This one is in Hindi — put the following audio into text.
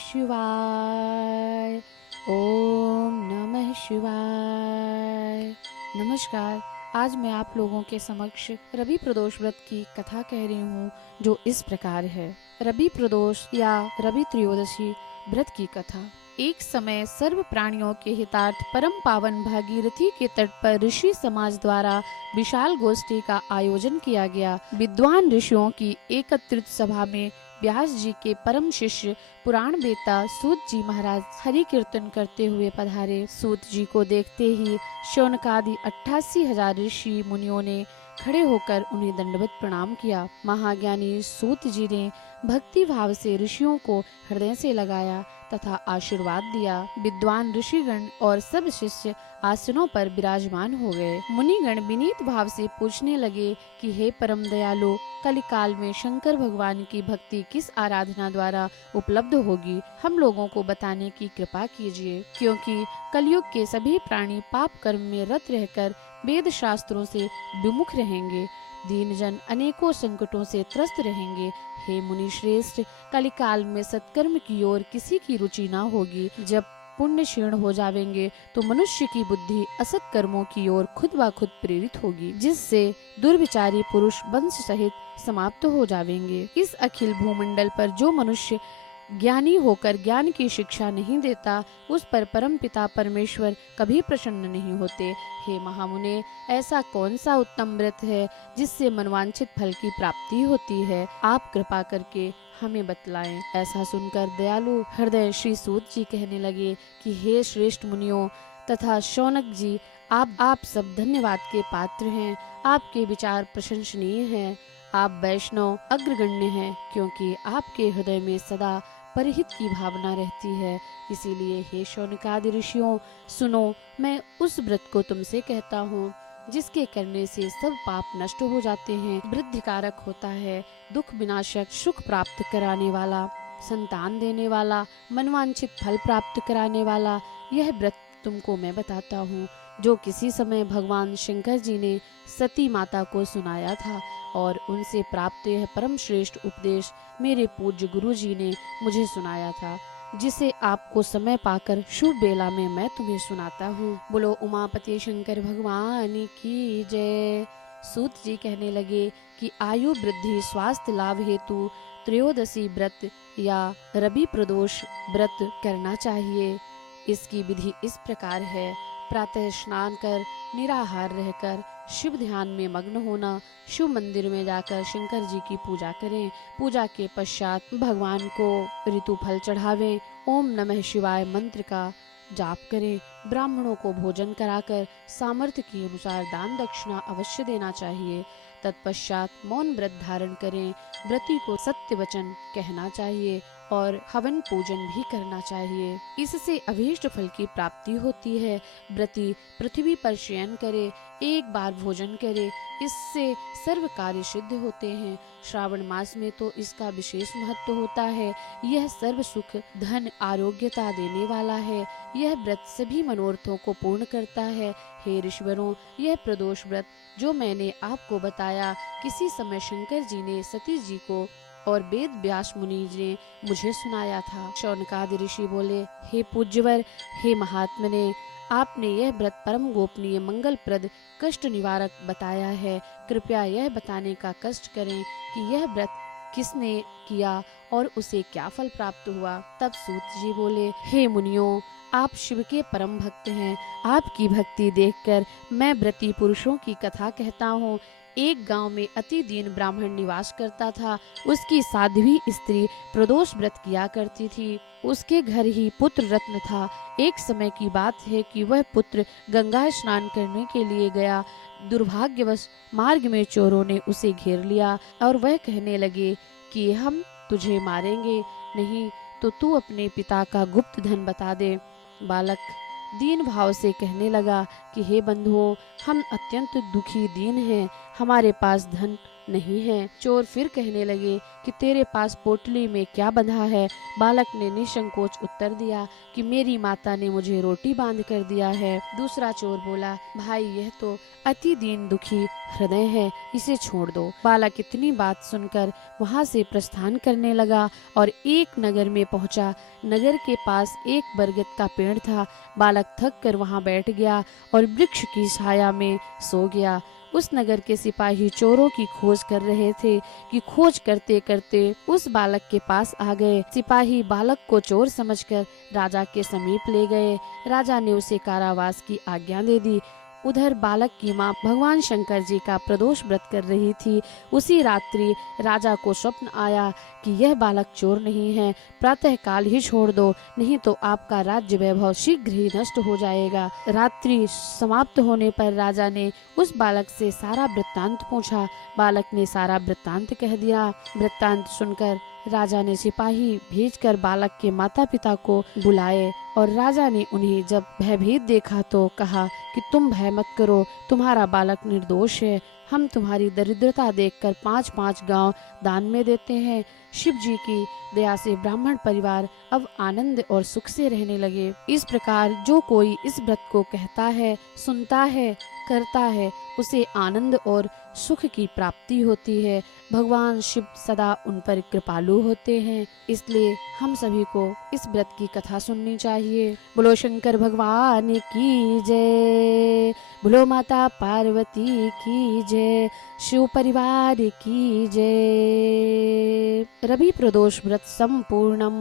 शिवाय। ओम नमः शिवाय। नमस्कार। आज मैं आप लोगों के समक्ष रवि प्रदोष व्रत की कथा कह रही हूँ, जो इस प्रकार है। रवि प्रदोष या रवि त्रयोदशी व्रत की कथा। एक समय सर्व प्राणियों के हितार्थ परम पावन भागीरथी के तट पर ऋषि समाज द्वारा विशाल गोष्ठी का आयोजन किया गया। विद्वान ऋषियों की एकत्रित सभा में व्यास जी के परम शिष्य पुराण वेता सूत जी महाराज हरि कीर्तन करते हुए पधारे। सूत जी को देखते ही शौनकादि 88,000 ऋषि मुनियों ने खड़े होकर उन्हें दंडवत प्रणाम किया। महाज्ञानी सूत जी ने भक्ति भाव से ऋषियों को हृदय से लगाया तथा आशीर्वाद दिया। विद्वान ऋषिगण और सब शिष्य आसनों पर विराजमान हो गए। मुनिगण विनीत भाव से पूछने लगे कि हे परम दयालु, कलिकाल में शंकर भगवान की भक्ति किस आराधना द्वारा उपलब्ध होगी, हम लोगों को बताने की कृपा कीजिए, क्योंकि कलयुग के सभी प्राणी पाप कर्म में रत रहकर वेद शास्त्रों से विमुख रहेंगे। दीन जन अनेकों संकटों से त्रस्त रहेंगे। हे मुनि श्रेष्ठ, कलिकाल में सत्कर्म की ओर किसी की रुचि न होगी। जब पुण्य क्षीण हो जावेंगे तो मनुष्य की बुद्धि असत कर्मों की ओर खुद ब खुद प्रेरित होगी, जिससे दुर्विचारी पुरुष वंश सहित समाप्त हो जावेंगे। इस अखिल भूमंडल पर जो मनुष्य ज्ञानी होकर ज्ञान की शिक्षा नहीं देता, उस पर परम पिता परमेश्वर कभी प्रसन्न नहीं होते। हे महामुने, ऐसा कौन सा उत्तम व्रत है जिससे मनवांछित फल की प्राप्ति होती है? आप कृपा करके हमें बतलाएं। ऐसा सुनकर दयालु हृदय श्री सूत जी कहने लगे कि हे श्रेष्ठ मुनियों तथा शौनक जी, आप सब धन्यवाद के पात्र हैं। आपके विचार प्रशंसनीय हैं। आप वैष्णव अग्रगण्य हैं, क्योंकि आपके हृदय में सदा परहित की भावना रहती है। इसीलिए हे शौनकादि ऋषियों, सुनो, मैं उस व्रत को तुमसे कहता हूँ जिसके करने से सब पाप नष्ट हो जाते हैं, वृद्धि कारक होता है, दुख विनाशक, सुख प्राप्त कराने वाला, संतान देने वाला, मनवांछित फल प्राप्त कराने वाला। यह व्रत तुमको मैं बताता हूँ, जो किसी समय भगवान शंकर जी ने सती माता को सुनाया था, और उनसे प्राप्त यह परम श्रेष्ठ उपदेश मेरे पूज्य गुरु जी ने मुझे सुनाया था, जिसे आपको समय पाकर शुभ बेला में मैं तुम्हें सुनाता हूँ। बोलो उमापति शंकर भगवान की जय। सूत जी कहने लगे कि आयु वृद्धि स्वास्थ्य लाभ हेतु त्रयोदशी व्रत या रवि प्रदोष व्रत करना चाहिए। इसकी विधि इस प्रकार है। प्रातः स्नान कर निराहार रहकर शिव ध्यान में मग्न होना, शिव मंदिर में जाकर शंकर जी की पूजा करें। पूजा के पश्चात भगवान को ऋतु फल चढ़ावें। ओम नमः शिवाय मंत्र का जाप करें। ब्राह्मणों को भोजन कराकर सामर्थ्य के अनुसार दान दक्षिणा अवश्य देना चाहिए। तत्पश्चात मौन व्रत धारण करें। व्रती को सत्य वचन कहना चाहिए और हवन पूजन भी करना चाहिए। इससे अभीष्ट फल की प्राप्ति होती है। व्रती पृथ्वी पर शयन करे, एक बार भोजन करे, इससे सर्व कार्य सिद्ध होते हैं। श्रावण मास में तो इसका विशेष महत्व होता है। यह सर्व सुख, धन, आरोग्यता देने वाला है। यह व्रत सभी मनोरथों को पूर्ण करता है। हे ऋषिवरों, यह प्रदोष व्रत जो मैंने आपको बताया, किसी समय शंकर जी ने सती जी को और वेद व्यास मुनि जी ने मुझे सुनाया था। शौनकादि ऋषि बोले, हे पूज्यवर, हे महात्मने, आपने यह व्रत परम गोपनीय, मंगलप्रद, कष्ट निवारक बताया है। कृपया यह बताने का कष्ट करें कि यह व्रत किसने किया और उसे क्या फल प्राप्त हुआ। तब सूत जी बोले, हे मुनियों, आप शिव के परम भक्त हैं। आपकी भक्ति देखकर मैं व्रती पुरुषों की कथा कहता हूँ। एक गांव में अति दीन ब्राह्मण निवास करता था। उसकी साध्वी स्त्री प्रदोष व्रत किया करती थी। उसके घर ही पुत्र रत्न था। एक समय की बात है कि वह पुत्र गंगा स्नान करने के लिए गया। दुर्भाग्यवश मार्ग में चोरों ने उसे घेर लिया और वह कहने लगे कि हम तुझे मारेंगे, नहीं तो तू अपने पिता का गुप्त धन बता दे। बालक दीन भाव से कहने लगा कि हे बंधुओं, हम अत्यंत दुखी दीन हैं, हमारे पास धन नहीं है। चोर फिर कहने लगे कि तेरे पास पोटली में क्या बंधा है? बालक ने निसंकोच उत्तर दिया कि मेरी माता ने मुझे रोटी बांध कर दिया है। दूसरा चोर बोला, भाई यह तो अति दीन दुखी हृदय है, इसे छोड़ दो। बालक इतनी बात सुनकर वहाँ से प्रस्थान करने लगा और एक नगर में पहुँचा। नगर के पास एक बरगद का पेड़ था। बालक थक कर वहाँ बैठ गया और वृक्ष की छाया में सो गया। उस नगर के सिपाही चोरों की खोज कर रहे थे कि खोज करते करते उस बालक के पास आ गए। सिपाही बालक को चोर समझकर राजा के समीप ले गए। राजा ने उसे कारावास की आज्ञा दे दी। उधर बालक की माँ भगवान शंकर जी का प्रदोष व्रत कर रही थी। उसी रात्रि राजा को स्वप्न आया कि यह बालक चोर नहीं है, प्रातः काल ही छोड़ दो, नहीं तो आपका राज्य वैभव शीघ्र ही नष्ट हो जाएगा। रात्रि समाप्त होने पर राजा ने उस बालक से सारा वृत्तांत पूछा। बालक ने सारा वृत्तांत कह दिया। वृत्तांत सुनकर राजा ने सिपाही भेजकर बालक के माता पिता को बुलाए और राजा ने उन्हें जब भयभीत देखा तो कहा कि तुम भय मत करो, तुम्हारा बालक निर्दोष है। हम तुम्हारी दरिद्रता देखकर 5-5 गांव दान में देते हैं। शिव जी की दया से ब्राह्मण परिवार अब आनंद और सुख से रहने लगे। इस प्रकार जो कोई इस व्रत को कहता है, सुनता है, करता है, उसे आनंद और सुख की प्राप्ति होती है। भगवान शिव सदा उन पर कृपालु होते हैं, इसलिए हम सभी को इस व्रत की कथा सुननी चाहिए। बोलो शंकर भगवान की जय, बोलो माता पार्वती की जय, शिव परिवार की जय। रवि प्रदोष व्रत संपूर्णम।